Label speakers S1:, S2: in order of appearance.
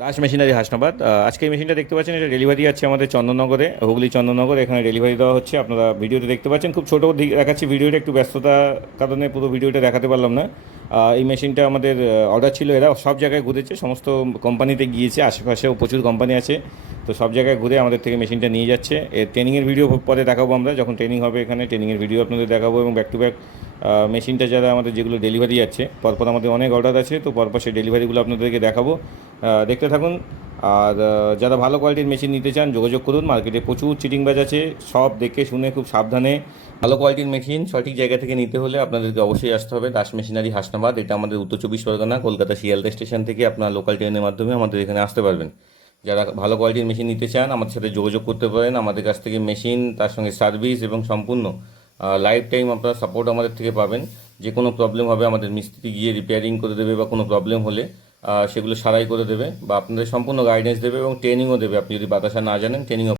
S1: Das machinery Hasnabad আজকে এই মেশিনটা দেখতে পাচ্ছেন, এটা ডেলিভারি আছে আমাদের চন্দননগরে, হুগলি চন্দননগর। এখানে ডেলিভারি দেওয়া হচ্ছে, আপনারা ভিডিওতে দেখতে পাচ্ছেন। খুব ছোটো দেখাচ্ছি ভিডিওটা, একটু ব্যস্ততা কারণে পুরো ভিডিওটা দেখাতে পারলাম না। এই মেশিনটা আমাদের অর্ডার ছিল এরা, সব জায়গায় ঘুরেছে, সমস্ত কোম্পানিতে গিয়েছে, আশেপাশেও প্রচুর কোম্পানি আছে। তো সব জায়গায় ঘুরে আমাদের থেকে মেশিনটা নিয়ে যাচ্ছে। এর ট্রেনিংয়ের ভিডিও পরে দেখাবো আমরা, যখন ট্রেনিং হবে এখানে ট্রেনিংয়ের ভিডিও আপনাদের দেখাবো এবং ব্যাক টু ব্যাক মেশিনটা যারা আমাদের যেগুলো ডেলিভারি আছে, পরপর আমাদের অনেক অর্ডার আছে, তো পরপর সেই ডেলিভারিগুলো আপনাদেরকে দেখাবো। দেখতে থাকুন। আর যারা ভালো কোয়ালিটির মেশিন নিতে চান, যোগাযোগ করুন। মার্কেটে প্রচুর চিটিং ব্যাচ আছে, সব দেখে শুনে খুব সাবধানে ভালো কোয়ালিটির মেশিন সঠিক জায়গা থেকে নিতে হলে আপনাদেরকে অবশ্যই আসতে হবে। দাস মেশিনারি হাসনাবাদ, এটা আমাদের উত্তর চব্বিশ পরগনা, কলকাতা শিয়ালদা স্টেশন থেকে আপনার লোকাল ট্রেনের মাধ্যমে আমাদের এখানে আসতে পারবেন। যারা ভালো কোয়ালিটির মেশিন নিতে চান, আমাদের সাথে যোগাযোগ করতে পারেন। আমাদের কাছ থেকে মেশিন তার সঙ্গে সার্ভিস এবং সম্পূর্ণ লাইফ টাইম আপনারা সাপোর্ট আমাদের থেকে পাবেন। যে কোনো প্রবলেম হবে, আমাদের মিস্ত্রি গিয়ে রিপেয়ারিং করে দেবে বা কোনো প্রবলেম হলে সেগুলো সারাই করে দেবে বা আপনাদের সম্পূর্ণ গাইডেন্স দেবে এবং ট্রেনিংও দেবে। আপনি যদি বাতাসা না জানেন ট্রেনিংও